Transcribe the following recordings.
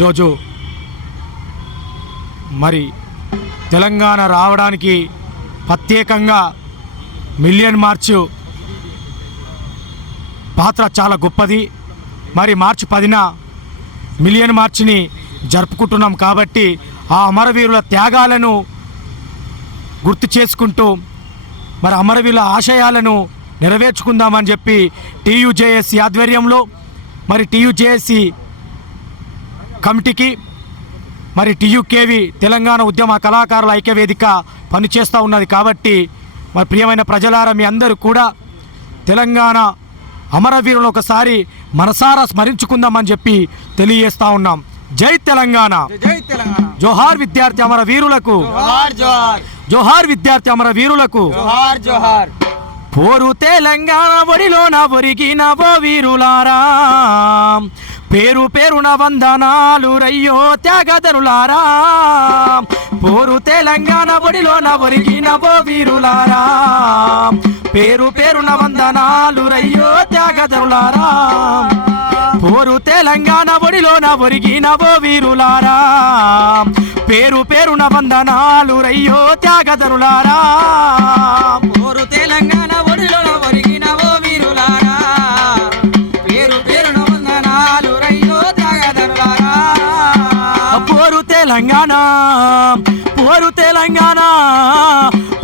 ఈరోజు మరి తెలంగాణ రావడానికి ప్రత్యేకంగా మిలియన్ మార్చ్ పాత్ర చాలా గొప్పది. మరి మార్చి 10న మిలియన్ మార్చ్ని జరుపుకుంటున్నాం కాబట్టి ఆ అమరవీరుల త్యాగాలను గుర్తు చేసుకుంటూ మరి అమరవీరుల ఆశయాలను నెరవేర్చుకుందామని చెప్పి టీయూజేఎస్సీ ఆధ్వర్యంలో మరి టీయూజేఎస్సీ కమిటీకి మరి టీయూకేవి తెలంగాణ ఉద్యమ కళాకారుల ఐక్యవేదిక పనిచేస్తూ ఉన్నది. కాబట్టి మరి ప్రియమైన ప్రజలారా, మీ అందరూ కూడా తెలంగాణ అమరవీరులను ఒకసారి మనసారా స్మరించుకుందామని చెప్పి తెలియజేస్తూ ఉన్నాం. జై తెలంగాణ, జై తెలంగాణ. జోహార్ విద్యార్థి అమర వీరులకు, జోహార్ జోహార్, జోహార్ విద్యార్థి అమర వీరులకు. జోహార్ జోహార్. పోరు తెలంగాణ ఒడిలోన ఒరిగిన ఓ వీరులారా, పేరు పేరున వందనాలు రయ్యో త్యాగధనులారా. పోరు తెలంగాణ ఒడిలోన ఒరిగిన ఓ వీరులారా, పేరు పేరున వందనాలు రయ్యో త్యాగధనులారా. పోరు తెలంగాణ ఒడిలోన ఒరిగిన ఓ వీరులారా, పేరు పేరున వందనాలు రయ్యో త్యాగధనులారా. పోరు తెలంగాణ ఒడిలోన ఒరిగిన ఓ వీరులారా, పేరు పేరున వందనాలు రయ్యో త్యాగధనులారా. పోరు తెలంగాణ, పోరు తెలంగాణ,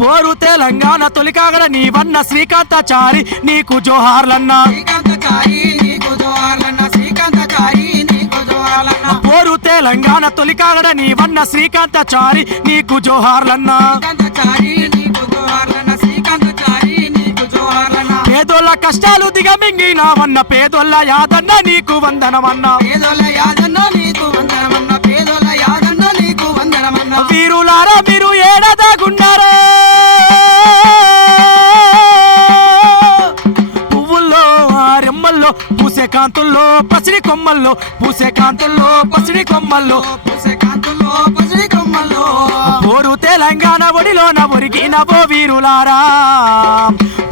పోరు తెలంగాణ తొలికాగడ నీవన్న శ్రీకాంతాచారి నీకు జోహార్లన్నా. శ్రీకాంతాచారి నీకు జోహార్లన్నా, శ్రీకాంతాచారి నీకు జోహార్లన్నా. పోరు తెలంగాణ తొలికాగడ నీవన్న శ్రీకాంతాచారి నీకు జోహార్లన్నా. శ్రీకాంతాచారి నీకు జోహార్లన్నా, శ్రీకాంతాచారి నీకు జోహార్లన్నా. పేదోళ్ళ కష్టాలు దిగమింగినావన్న పేదోళ్ళ యాదన్న నీకు వందనమన్నా. పేదోళ్ళ యాదన్న నీకు వందనమన్నా, పేదోళ్ళ యాదన్న నీకు వందనమన్నా. వీరులారా మీరు ఏడదాగున్నారా, పువ్వుల్లో ఆరెమ్మల్లో పూసే కాంతుల్లో పసిడి కొమ్మల్లో, పూసే కాంతుల్లో పసిడి కొమ్మల్లో, పూసే కాంతుల్లో పసిడి కొమ్మల్లో. పోరు తెలంగాణ ఒడిలోన ఒరిగిన ఓ వీరులారా,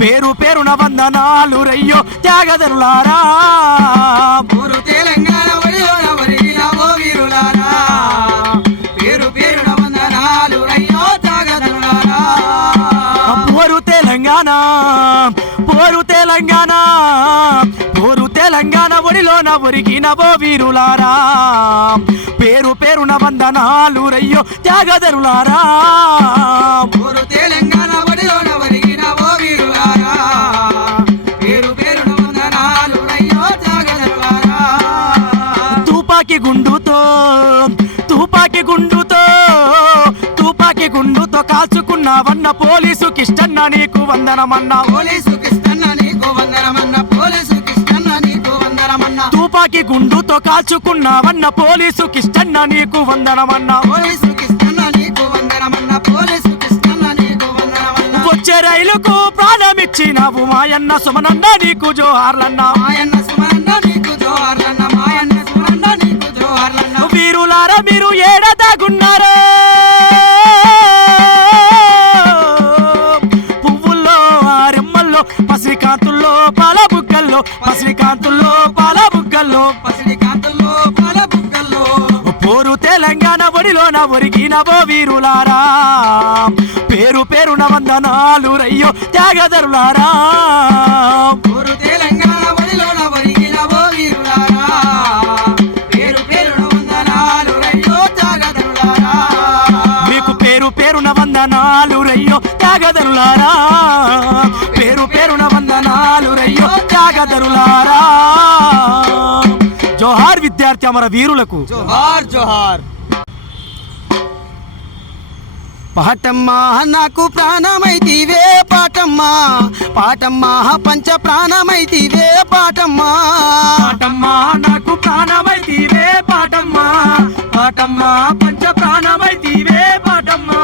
పేరు పేరున వందనాలు రయ్యో త్యాగధనులారా. పోరు తెలంగాణ ఒడిలోన ఒరిగిన ఓ వీరులారా, పేరు పేరున వందనాలు రయ్యో త్యాగధనులారా. పోరు తెలంగాణ, పోరు తెలంగాణ, పోరు తెలంగాణ ఒడిలోన ఒరిగిన ఓ వీరులారా, పేరు పేరున వందనాలు రయ్యో త్యాగధనులారా. పోరు తెలంగాణ ఒడిలోన ఒరిగిన ఓ వీరులారా, పేరు పేరున వందనాలు రయ్యో త్యాగధనులారా. తుపాకి గుండుతో, తుపాకి గుండుతో, తుపాకి గుండుతో కాల్చుకున్నావన్న పోలీసు కిష్టన్న నీకు వందనమన్నా. పోలీసు కృష్ణన్న నీకు వందనమన్నా, పోలీసు కృష్ణన్న నీకు వందనమన్నా. తుపాకి గుండుతో కాల్చుకున్నావన్న పోలీసు కిష్టన్న నీకు వందనమన్నా. పోలీసు కృష్ణన్న నీకు వందనమన్నా, పోలీసు కృష్ణన్న నీకు వందనమన్నా. వచ్చే రైలుకు ప్రాణమిచ్చినావు మాయన్న సుమనన్న నీకు జోహార్లన్నా. మాయన్న సుమనన్న నీకు జోహార్లన్న, మాయన్న సుమనన్న నీకు జోహార్లన్న. వీరులారా మీరు ఏడదాగున్నారా, పువ్వుల్లో ఆరెమ్మల్లో పసిడి కాంతుల్లో పాల బుగ్గల్లో, పసిడి కాంతుల్లో పాల బుగ్గల్లో, పసిడి కాంతుల్లో పాల బుగ్గల్లో. పోరు తెలంగాణ ఒడిలోన ఒరిగిన ఓ వీరులారా, పేరు పేరున వందనాలు రయ్యో త్యాగధనులారా. పోరు తెలంగాణ ఒడిలోన ఒరిగిన ఓ వీరులారా, పేరు పేరున వందనాలు రయ్యో త్యాగధనులారా. మీకు పేరు పేరున వందనాలు రయ్యో త్యాగధనులారా, పేరు పేరున వందనాలు రయ్యో త్యాగధనులారా. జోహార్ విద్యార్థి అమర వీరులకు. జోహార్ జోహార్. పాటమ్మా నాకు ప్రాణమైతివే పాటమ్మా, పాటమ్మా పంచ ప్రాణమైతివే పాటమ్మా. పాటమ్మా నాకు ప్రాణమైతివే పాటమ్మా, పాటమ్మా పంచ ప్రాణమైతివే పాటమ్మా.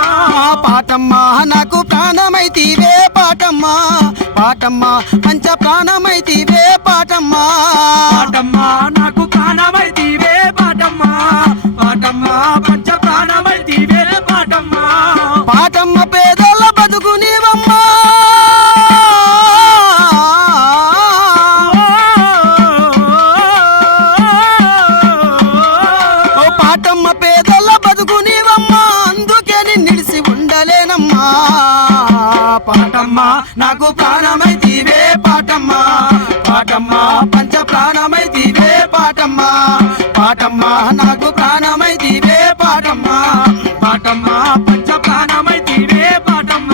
పాటమ్మా నాకు ప్రాణమైతివే పాటమ్మా, పాటమ్మా పంచ ప్రాణమైతివే పాటమ్మా. పాటమ్మా నాకు ప్రాణమైతివే పాటమ్మా, పాటమ్మా పంచ ప్రాణమైతివే పాటమ్మా. పాటమ్మ పేదల బతుకు నీవమ్మా, పాటమ్మ పేదల బతుకు నీవమ్మా అందుకే నిడిసి ఉండలేనమ్మా పాటమ్మ నాకు ప్రాణమైతీవే పాటమ్మ పాటమ్మ పంచ ప్రాణమైతీవే పాటమ్మ పాటమ్మ నాకు ప్రాణమైతీవే పాటమ్మ పాటమ్మ పంచ ప్రాణమైతీవే పాటమ్మ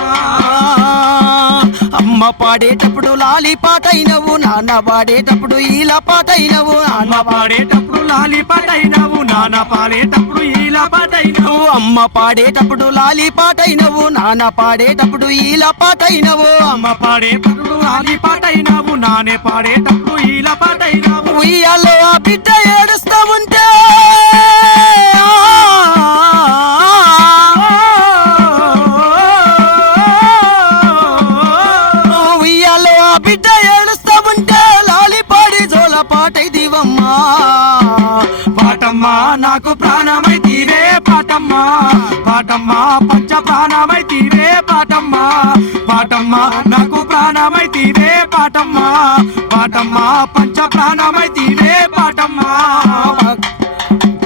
అమ్మ పాడేటప్పుడు లాలి పాటైనవు నాన్న పాడేటప్పుడు ఈల పాటైనవు అమ్మ పాడేటప్పుడు లాలి పాటైనవు నాన్న పాడేటప్పుడు ఈల పాటైనవు అమ్మ పాడేటప్పుడు లాలి పాటైనవు నాన్న పాడేటప్పుడు ఈల పాటైనవు అమ్మ పాడేటప్పుడు లాలి పాటైనవు నానే పాడేటప్పుడు ఈల పాటైనవు ఉయ్యాలో ఆ బిడ్డ ఏడుస్తా ఉంటే ఉయ్యాలో ఆ బిడ్డ ఏడుస్తా ఉంటే లాలి పాడి జోల పాటై దివమ్మా పాటమ్మ నాకు ప్రాణమైతీవే పాటమ్మ పాటమ్మ పంచ ప్రాణమైతీవే పాటమ్మ పాటమ్మ నాకు ప్రాణమైతీవే పాటమ్మ పాటమ్మ పంచ ప్రాణమైతీవే పాటమ్మ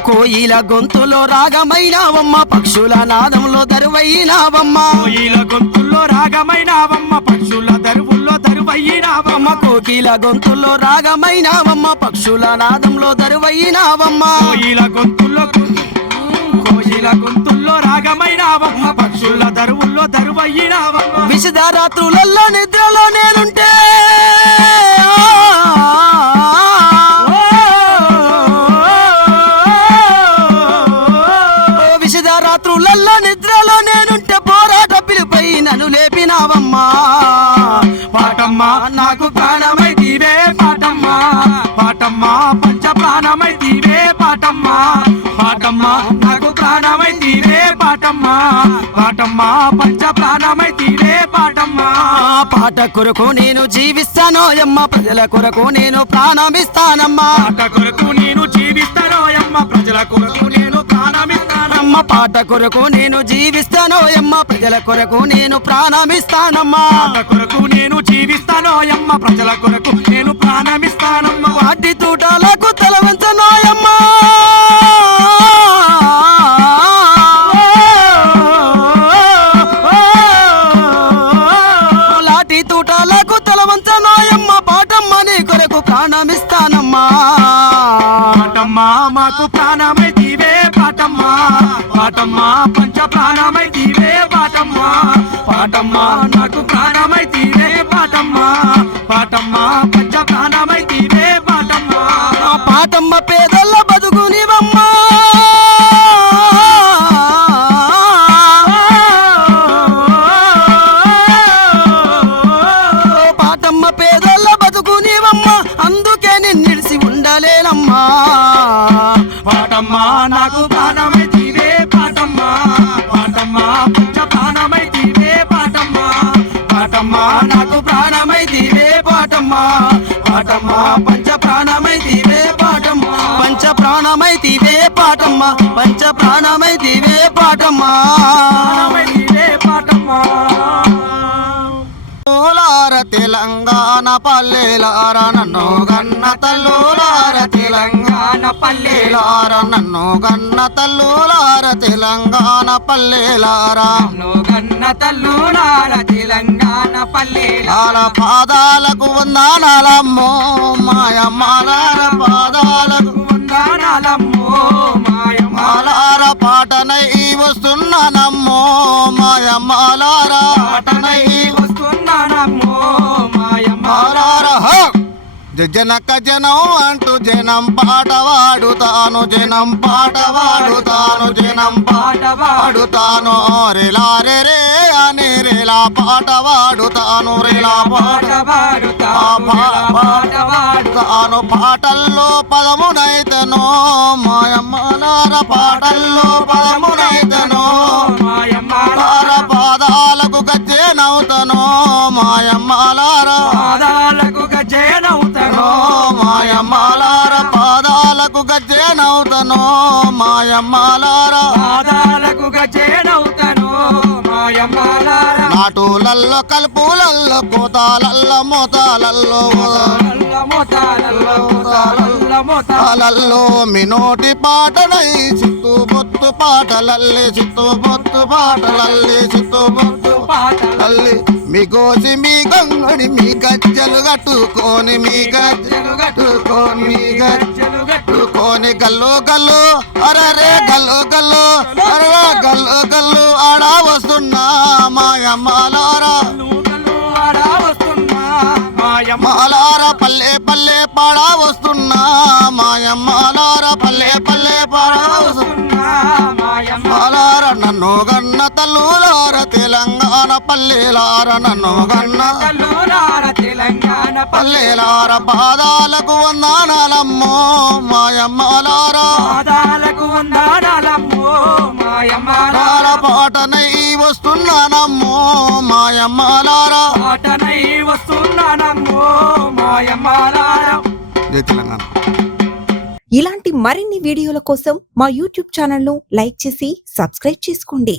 కోయిల గొంతులో రాగమైనావమ్మ పక్షుల నాదంలో దరువైనావమ్మ కోయిల గొంతుల్లో రాగమైనావమ్మ పక్షుల దరువుల్లో దరువయ్యినావమ్మ కోకిల గొంతులో రాగమైనావమ్మ పక్షుల నాదంలో దరువైనావమ్మ కోయిల గొంతుల్లో రాగమైనావమ్మ పక్షుల దరువుల్లో దరువయ్యినావమ్మ విషధారాత్రులలో నిద్రలో నేనుంటే విషధారాత్రులలో నిద్రలో నేనుంటే పోరాట పిలుపై నన్ను లేపినావమ్మా పాటమ్మ నాకు ప్రాణమైతీవే పాటమ్మ పాటమ్మ పంచ ప్రాణమైతీవే పాటమ్మ పాటమ్మ నాకు ప్రాణమైతీవే పాటమ్మ పాటమ్మ పంచ ప్రాణమైతీవే పాటమ్మ పాట కొరకు నేను జీవిస్తానో అమ్మ ప్రజల కొరకు నేను ప్రాణమిస్తానమ్మా పాట కొరకు నేను జీవిస్తానో అమ్మ ప్రజల కొరకు నేను ప్రాణమిస్తానమ్మ పాట కొరకు నేను జీవిస్తానో అమ్మ ప్రజల కొరకు నేను ప్రాణమిస్తానమ్మా పాట కొరకు నేను జీవిస్తానో అమ్మ ప్రజల కొరకు నేను ప్రాణమిస్తానమ్మ వాటి తూటాలకు తల వంచనోయమ్మా లాటి తూటాలకు తల వంచనోయమ్మ పాటమ్మ నీ కొరకు ప్రాణమిస్తానమ్మా పాటమ్మ మాకు ప్రాణమైతీవే పాటమ్మ పాటమ్మ పంచ ప్రాణమైతీవే పాటమ్మ పాటమ్మ నాకు ప్రాణమైతీవే పాటమ్మ పాటమ్మ పంచ ప్రాణమైతీవే పాటమ్మ పాటమ్మ పేదల బతుకు నీవమ్మా పాటమ్మ పేదల బతుకు నీవమ్మా అందుకే నిడిసి ఉండలేనమ్మా పాటమ్మ నాకు ప్రాణమైతీవే పాటమ్మ పాటమ్మ పంచ ప్రాణమైతీవే పాటమ్మ పాటమ్మ నాకు ప్రాణమైతీవే పాటమ్మ పాటమ్మ పంచ ప్రాణమైతీవే పాటమ్మ పంచ ప్రాణమైతీవే పాటమ్మ పంచ ప్రాణమైతీవే పాటమ్మ ప్రాణమైతీవే పాటమ్మ తల్లులార తెలంగాణ పల్లెలార నన్ను గన్న తల్లులార తెలంగాణ పల్లెలార నన్ను గన్న తల్లులార తెలంగాణ పల్లెలార కన్న తల్లులార తెలంగాణ పల్లెలార పాదాలకు వందనాలమ్మో మాయమ్మలార పాదాలకు వందనాలమ్మో మాలార పాటనై వస్తున్నానమ్మో మాయమ్మలార పాటనై వస్తున్నానమ్మో మాలార జనక జనం అంటూ జనం పాట వాడుతాను జనం పాట వాడుతాను జనం పాట వాడుతాను రేలా రే రే అని రేలా పాట వాడుతాను రేలా పాట వాడుతాను పాటల్లో పదమునైతనో మాయమ్మలార పాటల్లో పదమునైతనో మాయమ్మలార పాదాలకు గజ్జెనవుతనో మాయమ్మలార పాదాలకు గజ్జెనవుతనో మాయమ్మలార పాదాలకు గజ్జెనవుతనో మాయమ్మలార పాదాలకు గజ్జెనవుతనో మాయమ్మలార నాటులల్లో కలుపులల్లో కోతాలల్లో మోతాలల్లో తాళల్లో మీ నోటి పాటనై చిత్తూ బొత్తు పాటలల్లి చిత్తు బొత్తు పాటలల్లి మీ గోసి మీ గంగడి మీ గజ్జలు కట్టుకొని గల్లు గల్లు అరే గల్లు గల్లు ఆడా వస్తున్నా మాయమ్మలారా మాలారా పల్లె పాడా వస్తున్నా మాయమ్మలారా పల్లె పాడా వస్తున్నా మాలారా నన్ను గన్న తల్లులార తెలంగాణ పల్లెలార నన్ను గన్న పల్లెలార పాదాలకు వందనాలమ్మో మాయమ్మలారా పాటనై వస్తున్నానమ్మో మాయమ్మలారా జై తెలంగాణ. ఇలాంటి మరిన్ని వీడియోల కోసం మా యూట్యూబ్ ఛానల్ను లైక్ చేసి సబ్స్క్రైబ్ చేసుకోండి.